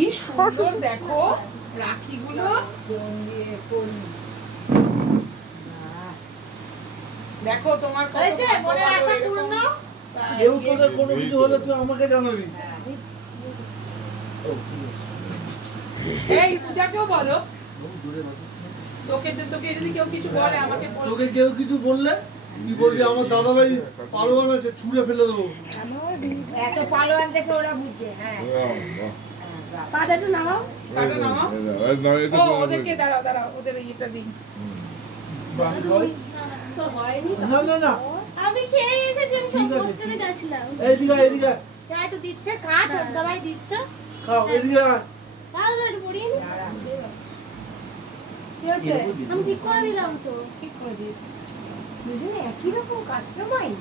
কি সুন্দর দেখো রাখিগুলো। দেখো তোমার মনের আশা পূর্ণ। কেউ তোদের কোনো কিছু হলে তুই আমাকে জানাবি। এই পূজাকেও বলো। তোকে যদি কেউ কিছু বলে আমাকে বল। তোকে কেউ কিছু বললে তুই বলবি আমার দাদা ভাই পালোয়ান আছে, ছুঁড়ে ফেলে দেবো। এত পালোয়ান দেখে ওরা বুঝছে। হ্যাঁ পাটা একটু নামাও, পাটা নামাও। ও ওদেরকে দাঁড়াও ওদের এইটা দিন। না না না আমি খেয়ে এসেছি, আমি সব করতে যাচ্ছিলাম। এইদিকে এইদিকে যা একটু দিচ্ছে, খা ছোটদা ভাই দিচ্ছে, খাও এইদিকে। দাও একটু পড়িয়ে নি। কি হচ্ছে? আমি ঠিক করে দিলাম তো। ঠিক করে দিয়েছি। দুজনে একই রকম কাস্টমাইজ।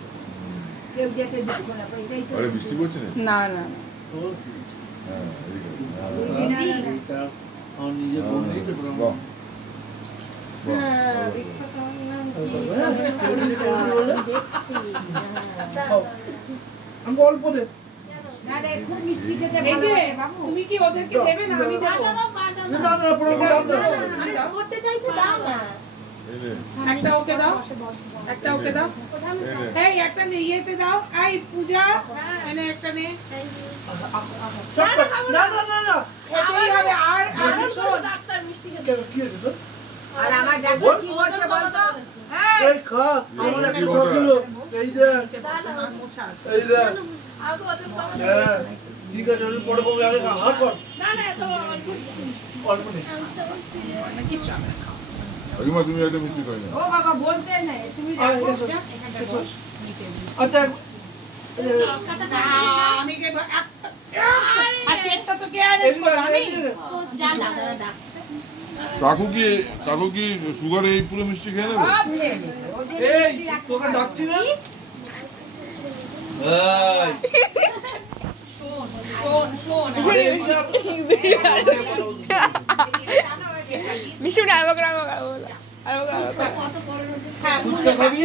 কেউ যেতে দিচ্ছে না, এটাই তো। আরে বৃষ্টি পড়ছে না? না না হ্যাঁ এদিকে। এইটা আমার নিজে বলেই তো প্রমাণ। হ্যাঁ আমি অল্প দে। না রে, খুব মিষ্টি খেতে এই যে ভালোবাসে বাবু। তুমি কি ওদেরকে দেবে না আমি দেব? না না প্রমাণ দাও। আরে করতে চাইছো দাও না। এই নে। একটা ওকে দাও, একটা ওকে দাও। এই একটা ইয়েতে দাও। এই পূজা এনে একটা নে। না না না না এটাই হবে। আর শোন, ডাক্তার মিষ্টি খেতে। কি হয়েছে তোর? আর আমার ডাক্তার কি বলছে বলতো? হ্যাঁ এই খা, আমার একটা শখ ছিল। এই দে এই দে। আগে ওদের বাবা। হ্যাঁ ঠিক আছে, আমি পরে কবে আগে খা। হাত কর। না না তো অল্প নে। কিছু হবে না। কাকিমা তুমি একটা মিষ্টি খাই না। ও বাবা বলতে নেই, তুমি আয়, দেখো। এসো। এখানটা বস। আচ্ছা না, আমি কে আর কেকটা তো কে আনেছ আমি? যা দাদা ডাকছে। কাকু কি সুগার এই পুরো মিষ্টি খেয়ে নেবে? সব খেয়ে নেবে। ও যে এই তোকে ডাকছি না। এই শোন মিশু না আরো গ্রাম ফুচকা খাবি?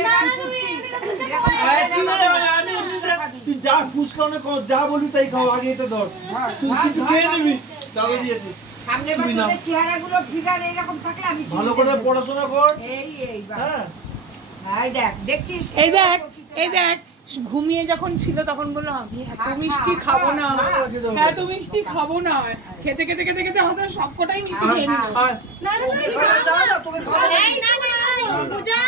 তুই যা ফুচকা অনেক যা বলবি তাই খাও, আগে এটা ধর। তুই কিছু খেয়ে নিবি, দাদা দিয়েছে। সামনে বাচ্চাদের চেহারাগুলো ফিগার এরকম থাকলে আমি ভালো করে পড়াশোনা কর। এই বাবা। হ্যাঁ এই দেখ, দেখছিস? এই দেখ ঘুমিয়ে যখন ছিল তখন বললো আমি এত মিষ্টি খাবো না, এত মিষ্টি খাবো না। খেতে খেতে খেতে খেতে হয়তো সবকটাই মিষ্টি খেয়ে নিল। আয়। না না না, তোকে খাওয়া এই না না পূজা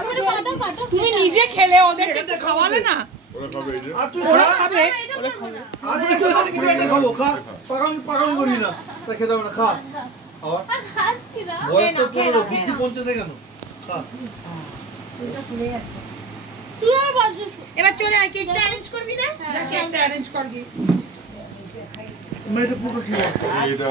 আমার পাটা তুমি নিজে খেলে ওদেরকে একটু খাওয়ালে না? ওরা খাবে এই যে। আর তুই ওরা খা। খাবে, ওরা খাবে। আরে এটা খাবো, খা। পাকামি করি না, তা খেতে হবে না, খা। আবার খাচ্ছি না। বয়স তো 15, বুদ্ধি 50 কেন? খা। এটা ফুলে যাচ্ছে। তুই আর বাজে। এবার চলে আয়, কেকটা অ্যারেঞ্জ করবি না? কেকটা অ্যারেঞ্জ করবি। মেয়েটা পুরো কি এটা